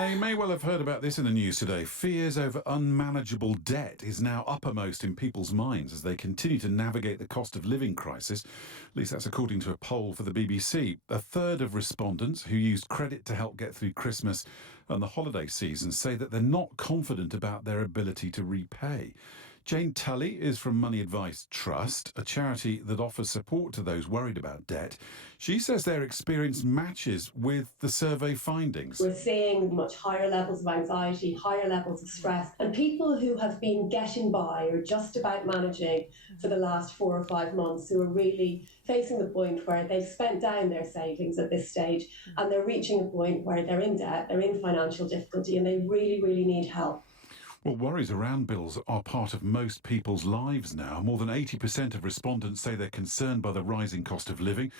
Now, you may well have heard about this in the news today. Fears over unmanageable debt is now uppermost in people's minds as they continue to navigate the cost of living crisis. At least that's according to a poll for the BBC. A third of respondents who used credit to help get through Christmas and the holiday season say that they're not confident about their ability to repay. Jane Tully is from Money Advice Trust, a charity that offers support to those worried about debt. She says their experience matches with the survey findings. We're seeing much higher levels of anxiety, higher levels of stress, and people who have been getting by or just about managing for the last 4 or 5 months, who are really facing the point where they've spent down their savings at this stage and they're reaching a point where they're in debt, they're in financial difficulty, and they really, really need help. Well, worries around bills are part of most people's lives now. More than 80% of respondents say they're concerned by the rising cost of living,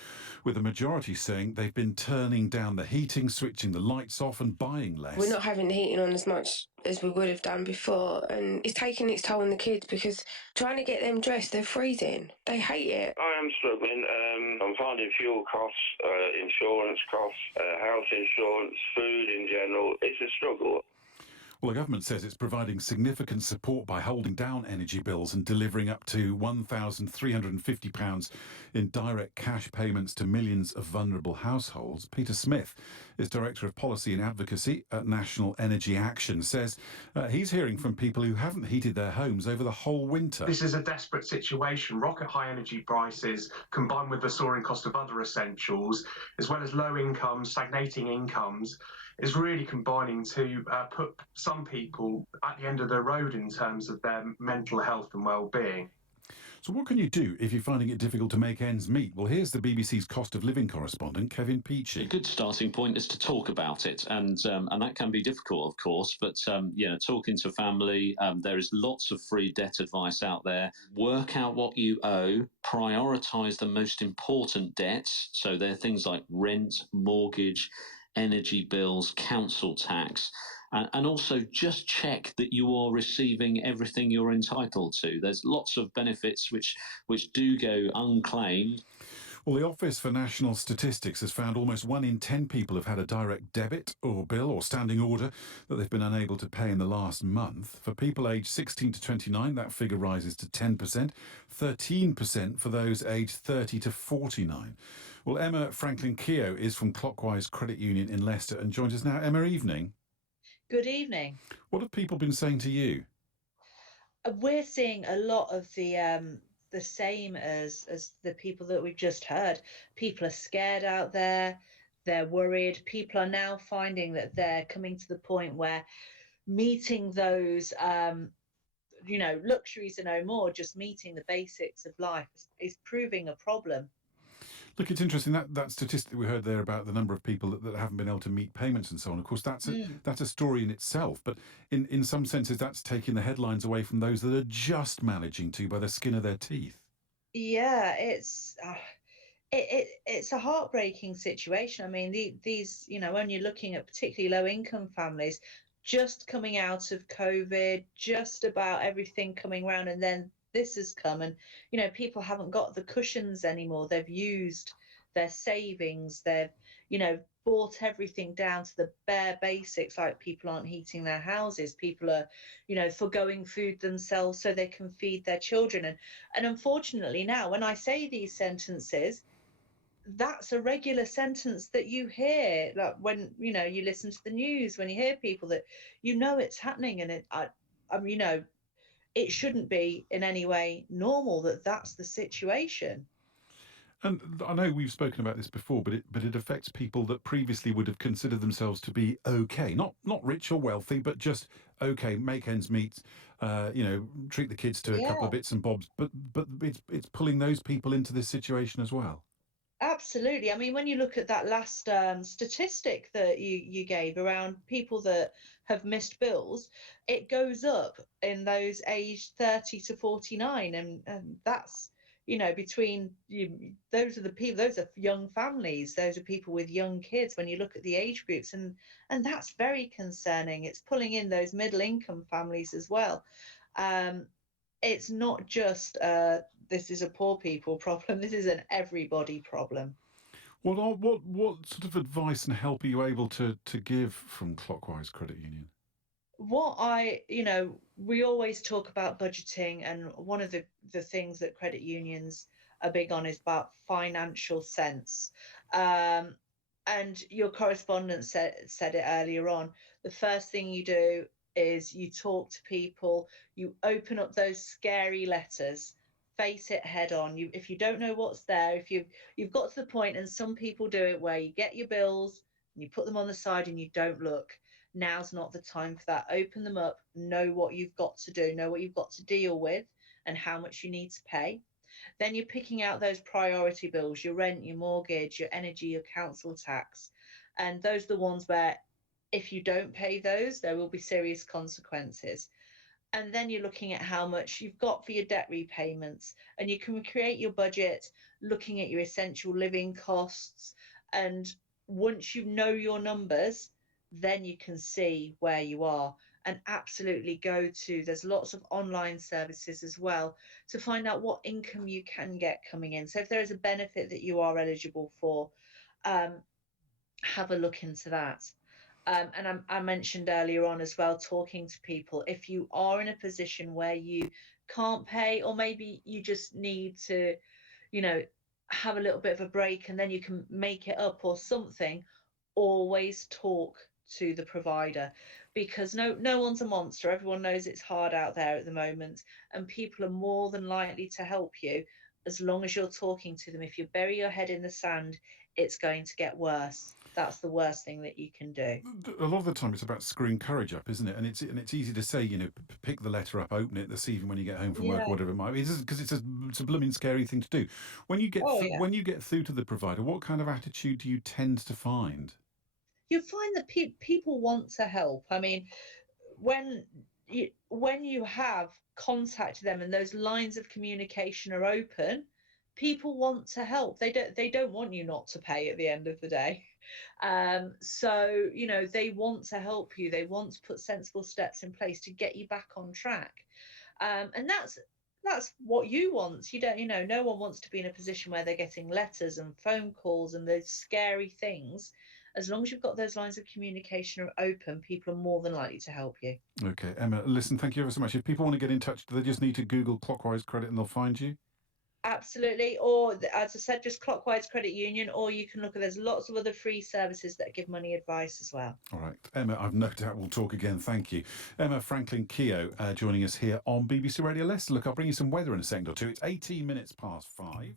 with the majority saying they've been turning down the heating, switching the lights off and buying less. We're not having the heating on as much as we would have done before, and it's taking its toll on the kids because trying to get them dressed, they're freezing. They hate it. I am struggling. I'm finding fuel costs, insurance costs, house insurance, food in general. It's a struggle. Well, the government says it's providing significant support by holding down energy bills and delivering up to £1,350 in direct cash payments to millions of vulnerable households. Peter Smith is Director of Policy and Advocacy at National Energy Action, says he's hearing from people who haven't heated their homes over the whole winter. This is a desperate situation. Rocket high energy prices combined with the soaring cost of other essentials, as well as low incomes, stagnating incomes, is really combining to put some people at the end of the road in terms of their mental health and well-being. So what can you do if you're finding it difficult to make ends meet? Well, here's the BBC's cost of living correspondent, Kevin Peachy. A good starting point is to talk about it, and that can be difficult, of course, but talking to family, there is lots of free debt advice out there. Work out what you owe, prioritise the most important debts, so they're things like rent, mortgage, energy bills, council tax, and also just check that you are receiving everything you're entitled to. There's lots of benefits which do go unclaimed. Well, the Office for National Statistics has found almost 1 in 10 people have had a direct debit or bill or standing order that they've been unable to pay in the last month. For people aged 16 to 29, that figure rises to 10%, 13% for those aged 30 to 49. Well, Emma Franklin-Keogh is from Clockwise Credit Union in Leicester and joins us now. Emma, evening. Good evening. What have people been saying to you? We're seeing a lot of the same as the people that we've just heard. People are scared out there. They're worried. People are now finding that they're coming to the point where meeting those, luxuries are no more. Just meeting the basics of life is proving a problem. Look, it's interesting that statistic we heard there about the number of people that haven't been able to meet payments and so on. Of course, that's a story in itself. But in some senses, that's taking the headlines away from those that are just managing to by the skin of their teeth. Yeah, it's a heartbreaking situation. I mean, these when you're looking at particularly low-income families, just coming out of COVID, just about everything coming around, and then this has come, and people haven't got the cushions anymore. They've used their savings. They've bought everything down to the bare basics, like people aren't heating their houses. People are foregoing food themselves so they can feed their children. And unfortunately now, when I say these sentences, that's a regular sentence that you hear, like when you listen to the news, when you hear people that it's happening, and it shouldn't be in any way normal that's the situation. And I know we've spoken about this before, but it affects people that previously would have considered themselves to be okay, not rich or wealthy, but just okay, make ends meet, treat the kids to a couple of bits and bobs. But it's pulling those people into this situation as well. Absolutely. I mean, when you look at that last statistic that you gave around people that have missed bills, it goes up in those aged 30 to 49, and that's between those are the people, those are young families, those are people with young kids when you look at the age groups, and that's very concerning. It's pulling in those middle income families as well. It's not just this is a poor people problem, this is an everybody problem. What sort of advice and help are you able to give from Clockwise Credit Union? We always talk about budgeting, and one of the things that credit unions are big on is about financial sense. And your correspondent said it earlier on. The first thing you do is you talk to people, you open up those scary letters, face it head on. If you don't know what's there, if you've got to the point, and some people do it, where you get your bills and you put them on the side and you don't look. Now's not the time for that. Open them up, know what you've got to do, know what you've got to deal with, and how much you need to pay. Then you're picking out those priority bills, your rent, your mortgage, your energy, your council tax. And those are the ones where if you don't pay those, there will be serious consequences. And then you're looking at how much you've got for your debt repayments, and you can create your budget looking at your essential living costs. And once you know your numbers, then you can see where you are, and absolutely there's lots of online services as well to find out what income you can get coming in. So if there is a benefit that you are eligible for, have a look into that. And I mentioned earlier on as well, talking to people, if you are in a position where you can't pay, or maybe you just need to, have a little bit of a break and then you can make it up or something, always talk to the provider, because no one's a monster. Everyone knows it's hard out there at the moment, and people are more than likely to help you as long as you're talking to them. If you bury your head in the sand, it's going to get worse. That's the worst thing that you can do. A lot of the time it's about screwing courage up, isn't it? And it's easy to say, pick the letter up, open it this evening when you get home from work, or whatever it might be, because it's a blooming scary thing to do. When you get when you get through to the provider, what kind of attitude do you tend to find? You find that people want to help. I mean, when you have contacted them and those lines of communication are open, people want to help. They don't want you not to pay at the end of the day. So they want to help you. They want to put sensible steps in place to get you back on track. And that's what you want. You don't, no one wants to be in a position where they're getting letters and phone calls and those scary things. As long as you've got those lines of communication are open, people are more than likely to help you. Okay, Emma, listen, thank you ever so much. If people want to get in touch, do they just need to Google Clockwise Credit and they'll find you? Absolutely. Or, as I said, just Clockwise Credit Union, or you can look at, there's lots of other free services that give money advice as well. All right. Emma, I've no doubt we'll talk again. Thank you. Emma Franklin-Keogh joining us here on BBC Radio Leicester. Look, I'll bring you some weather in a second or two. It's 18 minutes past 5.